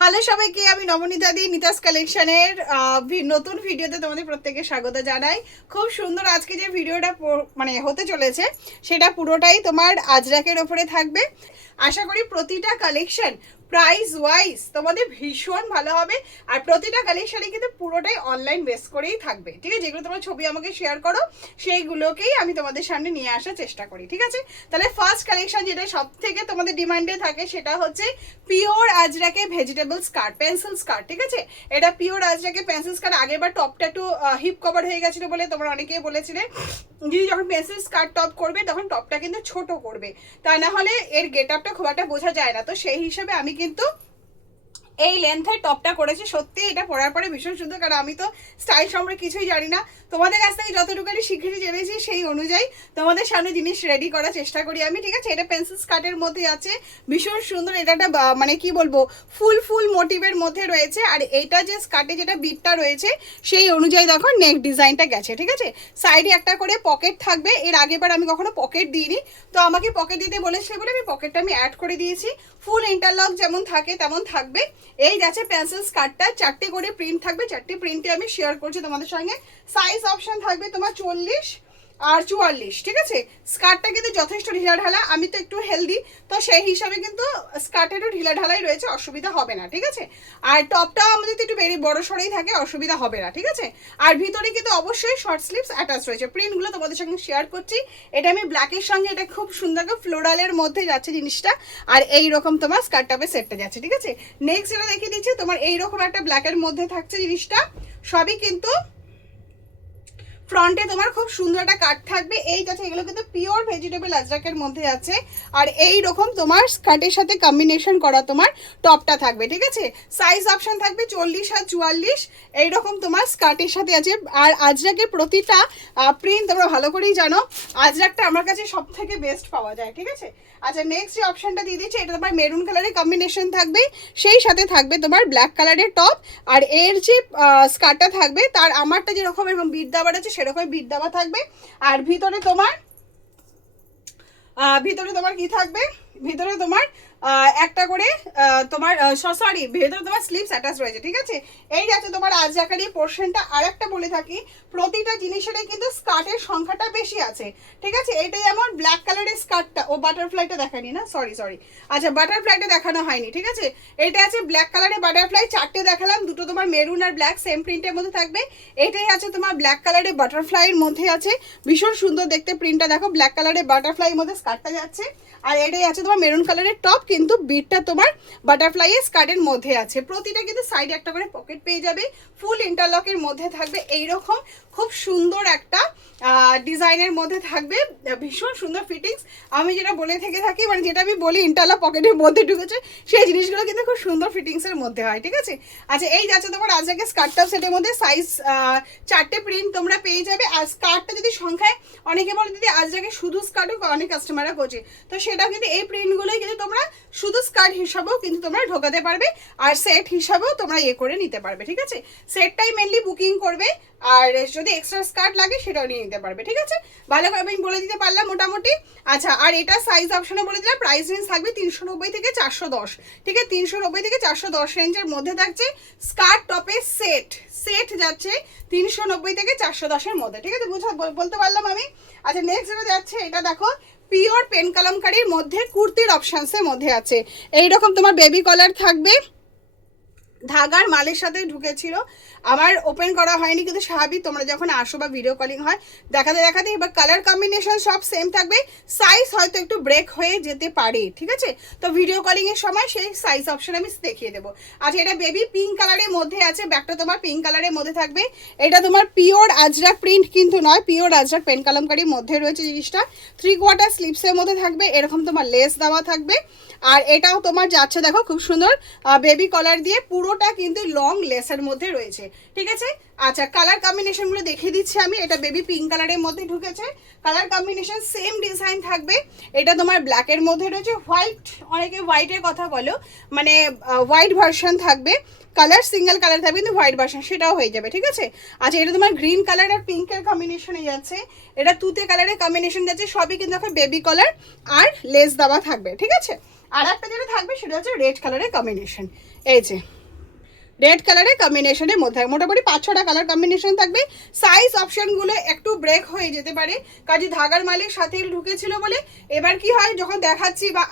Hello সবাইকে, আমি নবনীতা দি নিতাস কালেকশনের নতুন ভিডিওতে তোমাদের প্রত্যেককে স্বাগত জানাই। খুব সুন্দর আজকে যে ভিডিওটা মানে হতে চলেছে সেটা পুরোটাই তোমার আজরাকের ওপরে থাকবে। আশা করি প্রতিটা কালেকশন প্রাইস ওয়াইজ তোমাদের ভীষণ ভালো হবে। আর প্রতিটা কালেকশনে কিন্তু পুরোটাই অনলাইন বেস করেই থাকবে, ঠিক আছে? যেগুলো তোমরা ছবি আমাকে শেয়ার করো সেইগুলোকেই আমি তোমাদের সামনে নিয়ে আসার চেষ্টা করি, ঠিক আছে? তাহলে ফার্স্ট কালেকশন যেটা সব থেকে তোমাদের ডিমান্ডে থাকে সেটা হচ্ছে পিওর আজরাকে ভেজিটেবল স্কার্ট, পেন্সিল স্কার্ট, ঠিক আছে? এটা পিওর আজরাকে পেন্সিল স্কার্ট। আগেরবার টপটা একটু হিপ কভার হয়ে গেছিলো বলে তোমরা অনেকেই বলেছিলে দিদি যখন পেন্সিল স্কার্ট টপ করবে তখন টপটা কিন্তু ছোট করবে, তা না হলে এর গেট আপটা খুব একটা বোঝা যায় না। তো সেই হিসাবে আমি কিন্তু এই লেন্থের টপটা করেছি। সত্যি এটা পরার পরে ভীষণ সুন্দর, কারণ আমি তো স্টাইল সম্পর্কে কিছুই জানি না। তোমাদের কাছ থেকে যতটুকুনি শিখেছি জেনেছি সেই অনুযায়ী তোমাদের সামনে জিনিস রেডি করার চেষ্টা করি আমি, ঠিক আছে? এটা পেন্সিল স্কার্টের মধ্যে আছে, ভীষণ সুন্দর। এটা একটা মানে কি বলবো, ফুল ফুল মোটিভের মধ্যে রয়েছে। আর এইটা যে স্কার্টে যেটা বিটটা রয়েছে সেই অনুযায়ী দেখো নেক ডিজাইনটা গেছে, ঠিক আছে? সাইডে একটা করে পকেট থাকবে। এর আগেবার আমি কখনো পকেট দিইনি, তো আমাকে পকেট দিতে বলেছে বলে আমি পকেটটা অ্যাড করে দিয়েছি। ফুল ইন্টারলক যেমন থাকে তেমন থাকবে। এই যাচ্ছে পেন্সিল স্কার্টটা, 4টে করে প্রিন্ট থাকবে। 4টে প্রিন্টে আমি শেয়ার করছি তোমাদের সঙ্গে। সাইজ অপশন থাকবে তোমার 40 আর 44, ঠিক আছে? স্কার্টটা কিন্তু যথেষ্ট ঢিলা ঢালা, আমি তো একটু হেলদি, তো সেই হিসাবে কিন্তু স্কার্টেরও ঢিলা ঢালাই রয়েছে, অসুবিধা হবে না, ঠিক আছে? আর টপটাও আমাদের একটু বেরি বড় সরেই থাকে, অসুবিধা হবে না, ঠিক আছে? আর ভিতরে কিন্তু অবশ্যই শর্ট স্লিভস অ্যাটাচ রয়েছে। প্রিন্টগুলো তোমাদের সঙ্গে শেয়ার করছি। এটা আমি ব্ল্যাকের সঙ্গে, এটা খুব সুন্দর ফ্লোরালের মধ্যে যাচ্ছে জিনিসটা। আর এইরকম তোমার স্কার্ট টপের সেটটা যাচ্ছে, ঠিক আছে? নেক্সট যেটা দেখিয়ে দিচ্ছি তোমার এইরকম একটা ব্ল্যাকের মধ্যে থাকছে জিনিসটা। সবই কিন্তু ফ্রন্টে তোমার খুব সুন্দর একটা কাট থাকবে। এই যাচ্ছে এগুলো কিন্তু পিওর ভেজিটেবল আজরাকের মধ্যে আছে। আর এই রকম তোমার স্কার্টের সাথে কম্বিনেশন করা তোমার টপটা থাকবে, ঠিক আছে? সাইজ অপশন থাকবে 40 আর 44, এইরকম তোমার স্কার্টের সাথে আছে। আর আজরাকের প্রতিটা প্রিন্ট তোমরা ভালো করেই জানো, আজরাকটা আমার কাছে সব থেকে বেস্ট পাওয়া যায়, ঠিক আছে? আচ্ছা, নেক্সট যে অপশনটা দিয়ে দিচ্ছি এটা তোমার মেরুন কালারের কম্বিনেশন থাকবে, সেই সাথে থাকবে তোমার ব্ল্যাক কালারের টপ। আর এর যে স্কার্টটা থাকবে তার আমারটা যেরকম এরকম বিট দেওয়া আছে সেরকম বিট দেওয়া থাকবে। আর ভিতরে তোমার কি থাকবে, ভিতরে তোমার একটা করে তোমার সরি ভেতরে তোমার স্লিভস অ্যাটাচ রয়েছে, ঠিক আছে? এই যাচ্ছে তোমার আজরাকারি পোর্শনটা। আর একটা বলে থাকি, প্রতিটা জিনিসেরই কিন্তু স্কার্টের সংখ্যাটা বেশি আছে, ঠিক আছে? এটা যেমন ব্ল্যাক কালারের স্কার্টটা, ও বাটারফ্লাইটা দেখানি না, সরি আচ্ছা বাটারফ্লাইটা দেখানো হয়নি, ঠিক আছে? এটা আছে ব্ল্যাক কালারের বাটারফ্লাই, 4টে দেখালাম, দুটো তোমার মেরুন আর ব্ল্যাক সেম প্রিন্টের মধ্যে থাকবে। এটাই আছে তোমার ব্ল্যাক কালারের বাটারফ্লাইয়ের মধ্যে আছে, ভীষণ সুন্দর দেখতে প্রিন্টটা দেখো, ব্ল্যাক কালারের বাটারফ্লাইয়ের মধ্যে স্কার্টটা যাচ্ছে। আর এটাই আছে তোমার মেরুন কালারের টপ, কিন্তু বিটটা তোমার বাটারফ্লাই স্কার্টের মধ্যে আছে। প্রতিটা কিন্তু সাইডে একটা করে পকেট পেয়ে যাবে, ফুল ইন্টারলকের মধ্যে থাকবে। এইরকম খুব সুন্দর একটা ডিজাইনের মধ্যে থাকবে, ভীষণ সুন্দর ফিটিংস। আমি যেটা বলে থেকে থাকি, মানে যেটা আমি বলি ইন্টারলক পকেটের মধ্যে ঢুকেছে, সেই জিনিসগুলো কিন্তু খুব সুন্দর ফিটিংসের মধ্যে হয়, ঠিক আছে? আচ্ছা, এই যাচ্ছে তোমার আজকে স্কার্ট টপ সেটের মধ্যে সাইজ 4টে প্রিন্ট তোমরা পেয়ে যাবে। আর স্কার্টটা যদি সংখ্যায় অনেকে বলে দিদি আজকে শুধু স্কার্টও অনেক কাস্টমাররা করছে, তো সেটা কিন্তু এই প্রিন্টগুলোই কিন্তু তোমরা শুধু স্কার্ট হিসাবেও কিন্তু তোমরা ঢোকাতে পারবে, আর সেট হিসাবেও তোমরা করে নিতে পারবে, ঠিক আছে? সেটটাই মেনলি বুকিং করবে, আর যদি এক্সট্রা স্কার্ট লাগে সেটাও নিয়ে নিতে পারবে, ঠিক আছে? ভালো করে আমি বলে দিতে পারলাম মোটামুটি। আচ্ছা, আর এটা সাইজ অপশনে বলে দিলাম, প্রাইস রেঞ্জ থাকবে 390 থেকে 410, ঠিক আছে? 390 থেকে 410 রেঞ্জের মধ্যে থাকছে স্কার্ট টপের সেট যাচ্ছে 390 থেকে 410-এর মধ্যে, ঠিক আছে? বলতে পারলাম আমি। আচ্ছা, নেক্সট যেটা যাচ্ছে এটা দেখো, পিওর পেন কালামকারির মধ্যে কুর্তির অপশানসের মধ্যে আছে। এইরকম তোমার বেবি কলার থাকবে, ধাগার মালের সাথে ঢুকেছিল, আমার ওপেন করা হয়নি, কিন্তু স্বাভাবিক তোমরা যখন আসো বা ভিডিও কলিং হয় দেখাতে এবার কালার কম্বিনেশন সব সেম থাকবে। সাইজ হয়তো একটু ব্রেক হয়ে যেতে পারে, ঠিক আছে? তো ভিডিও কলিং এর সময় সেই সাইজ অপশন আমি দেখিয়ে দেবো। আচ্ছা, এটা বেবি পিঙ্ক কালারের মধ্যে আছে, ব্যাকটা তোমার পিঙ্ক কালারের মধ্যে থাকবে। এটা তোমার পিওর আজরাক প্রিন্ট কিন্তু নয়, পিওর আজরাক পেন কালামকারির মধ্যে রয়েছে জিনিসটা। 3/4 স্লিভসের মধ্যে থাকবে, এরকম তোমার লেস দেওয়া থাকবে। আর এটাও তোমার যাচ্ছে দেখো খুব সুন্দর বেবি কলার দিয়ে, পুরোটা কিন্তু লং লেসের মধ্যে রয়েছে, ঠিক আছে? আচ্ছা, কালার কম্বিনেশনগুলো দেখিয়ে দিচ্ছি আমি। এটা বেবি পিঙ্ক কালারের মধ্যে ঢুকেছে, কালার কম্বিনেশন সেম ডিজাইন থাকবে। এটা তোমার ব্ল্যাকের মধ্যে রয়েছে, হোয়াইট, অনেকে হোয়াইটের কথা বলো, মানে হোয়াইট ভার্সন থাকবে। কালার সিঙ্গেল কালার থাকবে কিন্তু হোয়াইট ভার্সন, সেটাও হয়ে যাবে, ঠিক আছে? আচ্ছা, এটা তোমার গ্রিন কালার আর পিঙ্কের কম্বিনেশনে যাচ্ছে, এটা তুতে কালারের কম্বিনেশন যাচ্ছে। সবই কিন্তু এখন বেবি কলার আর লেস দেওয়া থাকবে, ঠিক আছে? আর একটা যেটা থাকবে সেটা হচ্ছে রেড কালারের কম্বিনেশন, এই যে রেড কালারের কম্বিনেশনের মধ্যে মোটামুটি 5-6টা কালার কম্বিনেশন থাকবে। সাইজ অপশনগুলো একটু ব্রেক হয়ে যেতে পারে, কাজে ধাগার মালিক সাথে ঢুকেছিল বলে এবার কি হয় যখন দেখাচ্ছি বা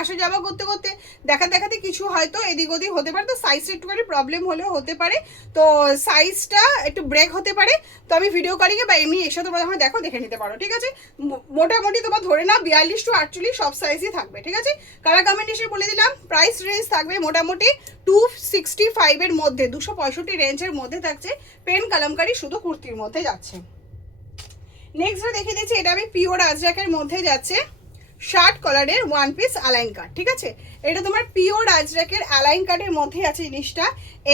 আসা যাওয়া করতে করতে দেখাতে কিছু হয়তো এদিক ওদিক হতে পারে, তো সাইজটা একটুখানি প্রবলেম হলেও হতে পারে, তো সাইজটা একটু ব্রেক হতে পারে। তো আমি ভিডিও কলিংয়ে বা এমনি এসে তোমরা যখন দেখো দেখে নিতে পারো, ঠিক আছে। মোটামুটি তোমার ধরে নাও 42 to 48 সব সাইজই থাকবে, ঠিক আছে। কালার কম্বিনেশন বলে দিলাম। প্রাইস রেঞ্জ থাকবে মোটামুটি 265 এর মধ্যে, 265 রেঞ্জের মধ্যে থাকছে। পেন কালামকারি শুধু কুর্তির মধ্যে যাচ্ছে। নেক্সট দেখিয়ে দিচ্ছি, এটা আমি পিওর আজরাকের মধ্যে যাচ্ছে, শার্ট কলারের ওয়ান পিস অ্যালাইন কাট, ঠিক আছে। এটা তোমার পিওর আজরাকের অ্যালাইন কাটের মধ্যে আছে জিনিসটা,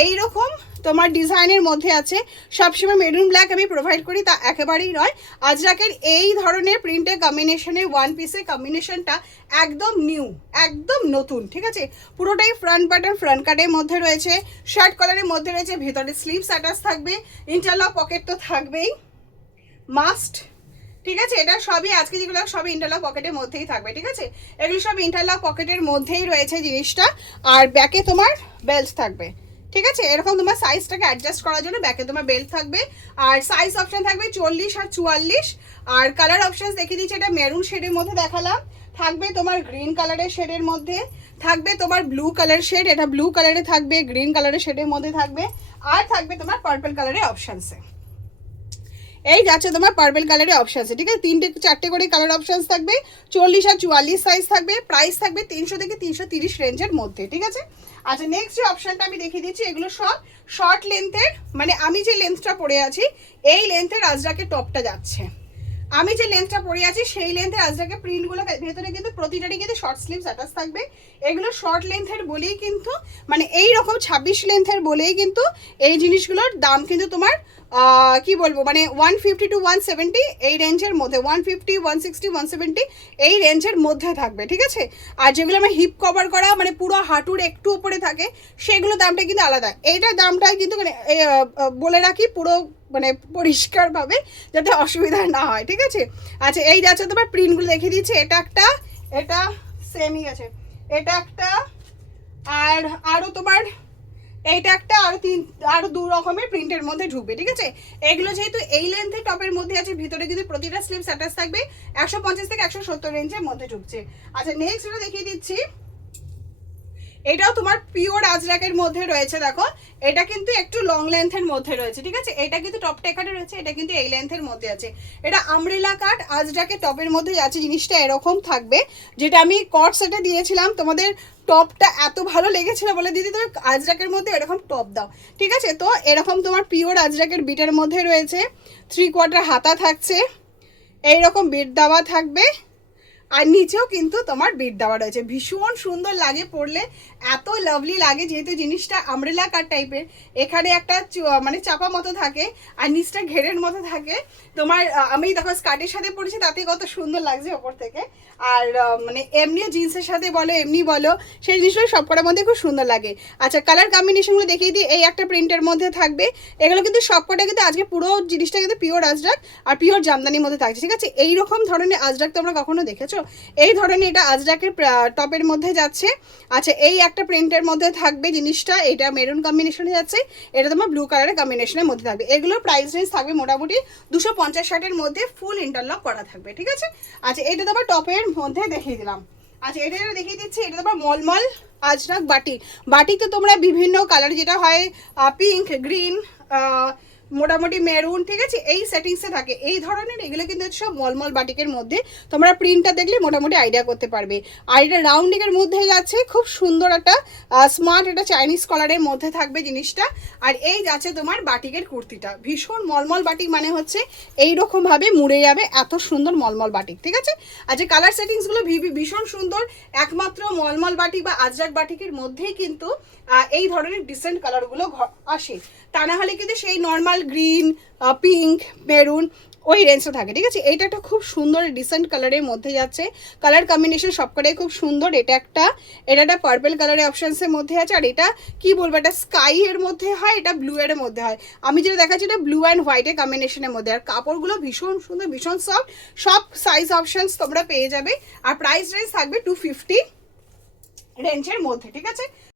এইরকম তোমার ডিজাইনের মধ্যে আছে। সবসময় মেরুন ব্ল্যাক আমি প্রোভাইড করি তা একেবারেই নয়, আজরাকের এই ধরনের প্রিন্টের কম্বিনেশনের ওয়ান পিসের কম্বিনেশনটা একদম নিউ, একদম নতুন, ঠিক আছে। পুরোটাই ফ্রন্ট বাটন ফ্রন্ট কাটের মধ্যে রয়েছে, শার্ট কলারের মধ্যে রয়েছে, ভেতরে স্লিভস অ্যাটাচ থাকবে, ইন্টারলক পকেট তো থাকবেই মাস্ট, ঠিক আছে। এটা সবই আজকে যেগুলো সবই ইন্টারলক পকেটের মধ্যেই থাকবে, ঠিক আছে। এগুলো সব ইন্টারলক পকেটের মধ্যেই রয়েছে জিনিসটা। আর ব্যাকে তোমার বেল্ট থাকবে, ঠিক আছে। এরকম তোমার সাইজটাকে অ্যাডজাস্ট করার জন্য ব্যাকে তোমার বেল্ট থাকবে। আর সাইজ অপশন থাকবে 40 আর 44। আর কালার অপশন দেখিয়ে দিচ্ছি, এটা মেরুন শেডের মধ্যে দেখালাম, থাকবে তোমার গ্রিন কালারের শেডের মধ্যে, থাকবে তোমার ব্লু কালার শেড, এটা ব্লু কালারে থাকবে, গ্রিন কালারের শেডের মধ্যে থাকবে, আর থাকবে তোমার পার্পল কালারের অপশনসে। এই যাচ্ছে তোমার পার্পল কালারের অপশন আছে, ঠিক আছে। 3-4টে করে কালার অপশন থাকবে, 40 আর 44 সাইজ থাকবে। প্রাইস থাকবে 300 থেকে 330 রেঞ্জের মধ্যে, ঠিক আছে। আচ্ছা নেক্সট যে অপশনটা আমি দেখিয়ে দিচ্ছি, এগুলো সব শর্ট লেন্থের, মানে আমি যে লেন্থটা পরে আছি এই লেন্থের আজরাকের টপটা যাচ্ছে। আমি যে লেন্থটা পরে আছি সেই লেন্থের আজরাকের প্রিন্টগুলো ভেতরে কিন্তু প্রতিটারই কিন্তু শর্ট স্লিভস অ্যাটাচ থাকবে। এগুলো শর্ট লেন্থের বলেই কিন্তু, মানে এই রকম 26 লেন্থের বলেই কিন্তু এই জিনিসগুলোর দাম কিন্তু তোমার কি বলবো, মানে 150 to 170 এই রেঞ্জের মধ্যে, 150, 160, 170 এই রেঞ্জের মধ্যে থাকবে, ঠিক আছে। আর যেগুলো আমার হিপ কভার করা, মানে পুরো হাঁটুর একটু উপরে থাকে, সেগুলো দামটা কিন্তু আলাদা। এইটার দামটা কিন্তু মানে বলে রাখি পুরো মানে পরিষ্কারভাবে, যাতে অসুবিধা না হয়, ঠিক আছে। আচ্ছা এই যাচ্ছে তোমার প্রিন্টগুলো দেখিয়ে দিচ্ছি, এটা একটা, এটা সেমই আছে, এটা একটা, আর আরও তোমার এইটা একটা, আরো 2 রকমের প্রিন্টের মধ্যে ঢুকবে, ঠিক আছে। এগুলো যেহেতু এই লেন্থের টপের মধ্যে আছে, ভিতরে কিন্তু প্রতিটা স্লিভস অ্যাটাচ থাকবে, 150 থেকে 170 রেঞ্জের মধ্যে ঢুকছে। আচ্ছা নেক্সট এটা দেখিয়ে দিচ্ছি, এটাও তোমার পিওর আজরাকের মধ্যে রয়েছে, দেখো এটা কিন্তু একটু লং লেন্থের মধ্যে রয়েছে, ঠিক আছে। এটা কিন্তু টপ টেকারে রয়েছে, এটা কিন্তু এই লেন্থের মধ্যে আছে। এটা আমব্রেলা কাট আজরাকের টপের মধ্যে আছে, জিনিসটা এরকম থাকবে, যেটা আমি কট সেটে দিয়েছিলাম তোমাদের। টপটা এত ভালো লেগেছিল বলে দিদি তুমি আজরাকের মধ্যে এরকম টপ দাও, ঠিক আছে। তো এরকম তোমার পিওর আজরাকের বিটের মধ্যে রয়েছে, 3/4 হাতা থাকছে, এইরকম বিট দেওয়া থাকবে, আর নিচেও কিন্তু তোমার বিট দেওয়া রয়েছে। ভীষণ সুন্দর লাগে পরলে, এত লাভলি লাগে, যেহেতু জিনিসটা আমব্রেলা কাট টাইপের, এখানে একটা মানে চাপা মতো থাকে আর নিচটা ঘেরের মতো থাকে তোমার। আমি দেখো স্কার্টের সাথে পরেছি, তাতে কত সুন্দর লাগছে ওপর থেকে। আর মানে এমনিও জিন্সের সাথে বলো এমনি বলো, সেই জিনিসগুলো সবকটার মধ্যে খুব সুন্দর লাগে। আচ্ছা কালার কম্বিনেশনগুলো দেখিয়ে দিই, এই একটা প্রিন্টের মধ্যে থাকবে। এগুলো কিন্তু সবকটা কিন্তু আজকে পুরো জিনিসটা কিন্তু পিওর আজরাক আর পিওর জামদানির মধ্যে থাকছে, ঠিক আছে। এইরকম ধরনের আজরাক তোমরা কখনো দেখেছো? এই ধরনের এটা আজরাকের টপের মধ্যে যাচ্ছে। আচ্ছা এই একটা প্রিন্টের মধ্যে থাকবে জিনিসটা, এটা মেরুন কম্বিনেশনে যাচ্ছে, এটা তোমার ব্লু কালারের কম্বিনেশনের মধ্যে থাকবে। এগুলোর প্রাইস রেঞ্জ থাকবে মোটামুটি 250-60 মধ্যে, ফুল ইন্টারলক করা থাকবে, ঠিক আছে। আচ্ছা এটা তোমার টপের মধ্যে দেখিয়ে দিলাম। আচ্ছা এটা দেখিয়ে দিচ্ছি, এটা তোমার মলমল আজরাক বাটিক। বাটিক তো তোমরা বিভিন্ন কালার, যেটা হয় পিঙ্ক, গ্রিন, মোটামুটি মেরুন, ঠিক আছে, এই সেটিংসে থাকে এই ধরনের। এগুলো কিন্তু সব মলমল বাটিকের মধ্যে, তোমরা প্রিন্টটা দেখলে মোটামুটি আইডিয়া করতে পারবে। আর এটা রাউন্ডিংয়ের মধ্যে যাচ্ছে, খুব সুন্দর একটা স্মার্ট, এটা চাইনিজ কলারের মধ্যে থাকবে জিনিসটা। আর এই যাচ্ছে তোমার বাটিকের কুর্তিটা, ভীষণ মলমল বাটিক, মানে হচ্ছে এইরকমভাবে মুড়ে যাবে, এত সুন্দর মলমল বাটিক, ঠিক আছে। আচ্ছা কালার সেটিংসগুলো ভীষণ সুন্দর, একমাত্র মলমল বাটিক বা আজরাক বাটিকের মধ্যেই কিন্তু এই ধরনের ডিসেন্ট কালারগুলো আসে, তা না হলে কিন্তু সেই নর্মাল গ্রিন, পিঙ্ক, মেরুন ওই রেঞ্জটা থাকে, ঠিক আছে। এইটা একটা খুব সুন্দর ডিসেন্ট কালারের মধ্যে যাচ্ছে, কালার কম্বিনেশন সবকটাই খুব সুন্দর। এটা একটা পার্পল কালারের অপশনসের মধ্যে আছে, আর এটা কি বলবো, এটা স্কাই এর মধ্যে হয়, এটা ব্লু এর মধ্যে হয়। আমি যেটা দেখাচ্ছি এটা ব্লু অ্যান্ড হোয়াইটের কম্বিনেশনের মধ্যে, আর কাপড়গুলো ভীষণ সুন্দর, ভীষণ সফট, সব সাইজ অপশনস তোমরা পেয়ে যাবে। আর প্রাইস রেঞ্জ থাকবে 250 রেঞ্জের মধ্যে, ঠিক আছে।